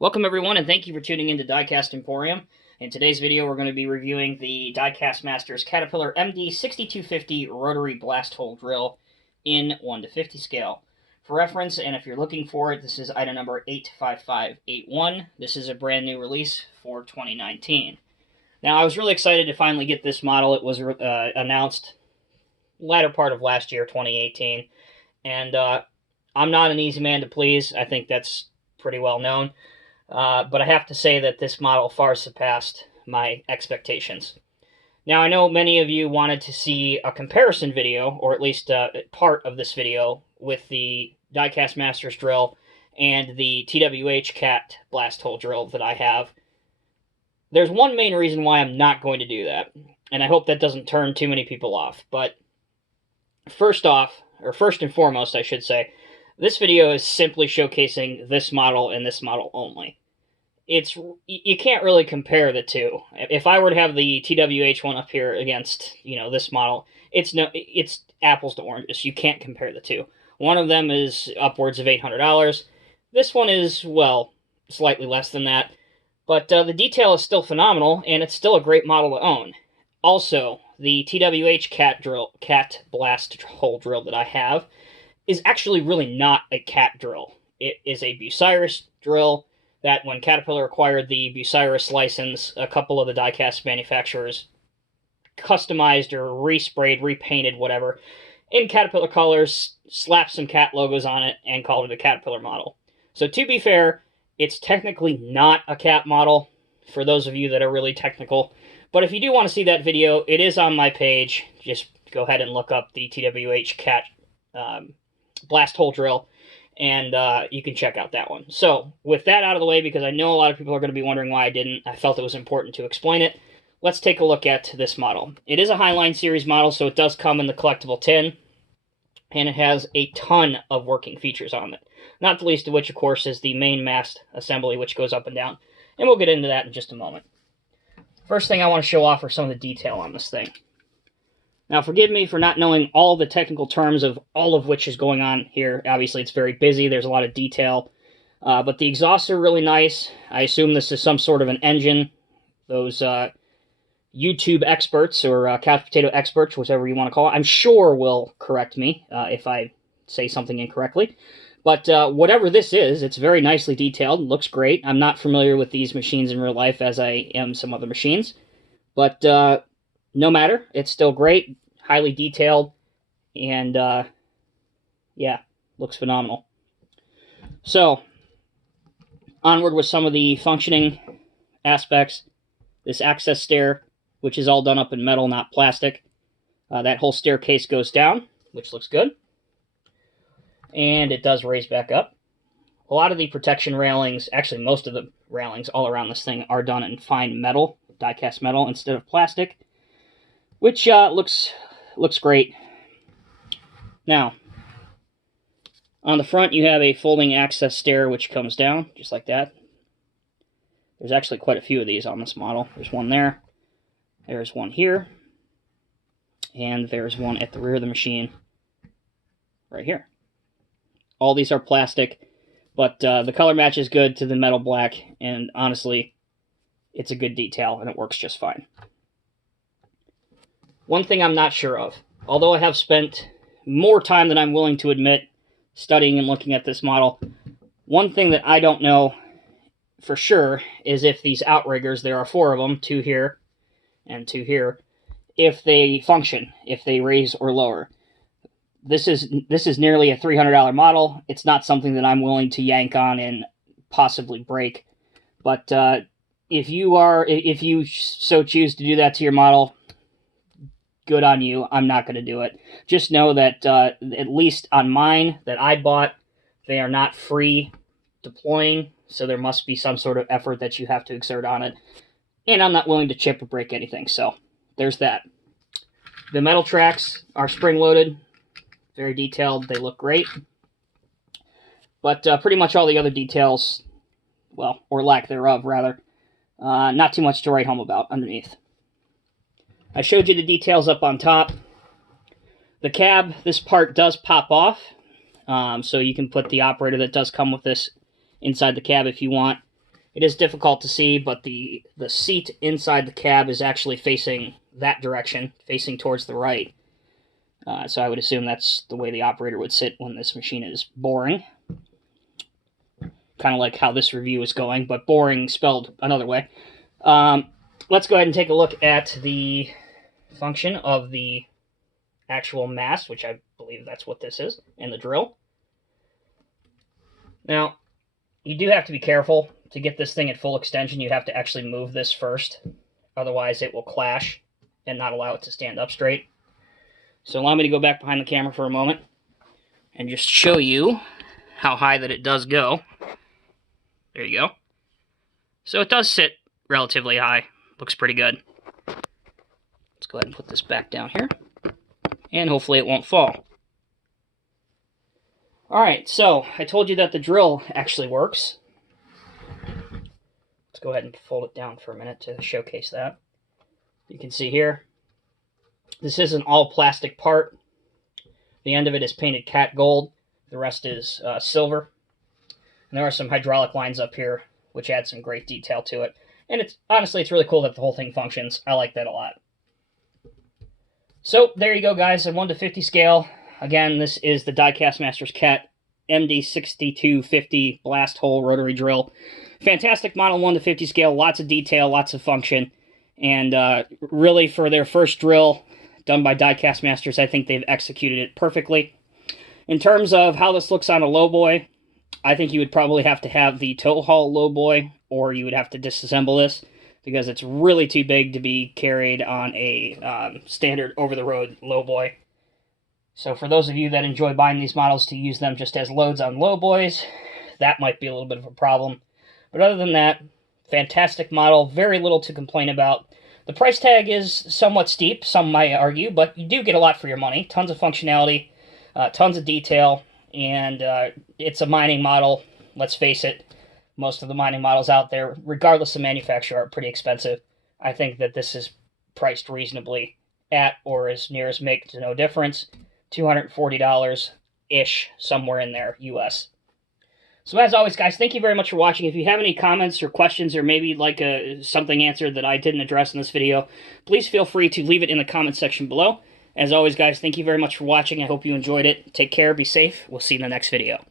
Welcome everyone, and thank you for tuning in to Diecast Emporium. In today's video, we're going to be reviewing the Diecast Masters Caterpillar MD6250 Rotary Blasthole Drill in 1:50 scale. For reference, and if you're looking for it, this is item number 85581. This is a brand new release for 2019. Now, I was really excited to finally get this model. It was announced latter part of last year, 2018, and I'm not an easy man to please. I think that's pretty well known. But I have to say that this model far surpassed my expectations. Now, I know many of you wanted to see a comparison video, or at least part of this video, with the Diecast Masters drill and the TWH Cat Blasthole drill that I have. There's one main reason why I'm not going to do that, and I hope that doesn't turn too many people off. But first and foremost, I should say, this video is simply showcasing this model and this model only. You can't really compare the two. If I were to have the TWH one up here against, this model, it's apples to oranges. You can't compare the two. One of them is upwards of $800. This one is, well, slightly less than that. But the detail is still phenomenal, and it's still a great model to own. Also, the TWH cat Blasthole drill that I have is actually really not a cat drill. It is a Bucyrus drill that, when Caterpillar acquired the Bucyrus license, a couple of the diecast manufacturers customized or resprayed, repainted, whatever, in Caterpillar colors, slapped some cat logos on it, and called it a Caterpillar model. So to be fair, it's technically not a cat model, for those of you that are really technical. But if you do want to see that video, it is on my page. Just go ahead and look up the TWH cat Blasthole drill, and you can check out that one. So, with that out of the way, because I know a lot of people are going to be wondering why I didn't, I felt it was important to explain it. Let's take a look at this model. It is a Highline Series model, so it does come in the collectible tin, and it has a ton of working features on it. Not the least of which, of course, is the main mast assembly, which goes up and down, and we'll get into that in just a moment. First thing I want to show off are some of the detail on this thing. Now, forgive me for not knowing all the technical terms of all of which is going on here. Obviously, it's very busy. There's a lot of detail. But the exhausts are really nice. I assume this is some sort of an engine. Those YouTube experts, or couch potato experts, whichever you want to call it, I'm sure will correct me if I say something incorrectly. But whatever this is, it's very nicely detailed. Looks great. I'm not familiar with these machines in real life, as I am some other machines. But no matter, it's still great, highly detailed, and yeah, looks phenomenal. So, onward with some of the functioning aspects. This access stair, which is all done up in metal, not plastic. That whole staircase goes down, which looks good. And it does raise back up. A lot of the protection railings, actually most of the railings all around this thing, are done in fine metal, die-cast metal, instead of plastic, which looks great. Now, on the front you have a folding access stair which comes down, just like that. There's actually quite a few of these on this model. There's one there, there's one here, and there's one at the rear of the machine, right here. All these are plastic, but the color match is good to the metal black, and honestly, it's a good detail, and it works just fine. One thing I'm not sure of, although I have spent more time than I'm willing to admit studying and looking at this model, one thing that I don't know for sure is if these outriggers, there are 4 of them, 2 here and 2 here, if they function, if they raise or lower. This is nearly a $300 model. It's not something that I'm willing to yank on and possibly break. But if you so choose to do that to your model, good on you. I'm not going to do it. Just know that at least on mine that I bought, they are not free deploying, so there must be some sort of effort that you have to exert on it. And I'm not willing to chip or break anything, so there's that. The metal tracks are spring-loaded, very detailed. They look great. But pretty much all the other details, well, or lack thereof, rather, not too much to write home about underneath. I showed you the details up on top. The cab, this part does pop off, so you can put the operator that does come with this inside the cab if you want. It is difficult to see, but the seat inside the cab is actually facing that direction, facing towards the right. So I would assume that's the way the operator would sit when this machine is boring. Kind of like how this review is going, but boring spelled another way. Let's go ahead and take a look at the function of the actual mast, which I believe that's what this is, and the drill. Now, you do have to be careful. To get this thing at full extension, you have to actually move this first. Otherwise, it will clash and not allow it to stand up straight. So allow me to go back behind the camera for a moment and just show you how high that it does go. There you go. So it does sit relatively high. Looks pretty good. Let's go ahead and put this back down here. And hopefully it won't fall. Alright, so I told you that the drill actually works. Let's go ahead and fold it down for a minute to showcase that. You can see here, this is an all-plastic part. The end of it is painted cat gold. The rest is silver. And there are some hydraulic lines up here, which add some great detail to it. And honestly, it's really cool that the whole thing functions. I like that a lot. So, there you go, guys. A 1:50 scale. Again, this is the Diecast Masters Cat MD6250 Blasthole Rotary Drill. Fantastic model, 1:50 scale. Lots of detail, lots of function. And really, for their first drill done by Diecast Masters, I think they've executed it perfectly. In terms of how this looks on a lowboy, I think you would probably have to have the tow haul lowboy, or you would have to disassemble this, because it's really too big to be carried on a standard over-the-road lowboy. So for those of you that enjoy buying these models to use them just as loads on lowboys, that might be a little bit of a problem. But other than that, fantastic model, very little to complain about. The price tag is somewhat steep, some might argue, but you do get a lot for your money. Tons of functionality, tons of detail, and it's a mining model. Let's face it, most of the mining models out there, regardless of manufacturer, are pretty expensive. I think that this is priced reasonably at or as near as make no difference. $240-ish, somewhere in there, US. So as always, guys, thank you very much for watching. If you have any comments or questions, or maybe like something answered that I didn't address in this video, please feel free to leave it in the comment section below. As always, guys, thank you very much for watching. I hope you enjoyed it. Take care, be safe. We'll see you in the next video.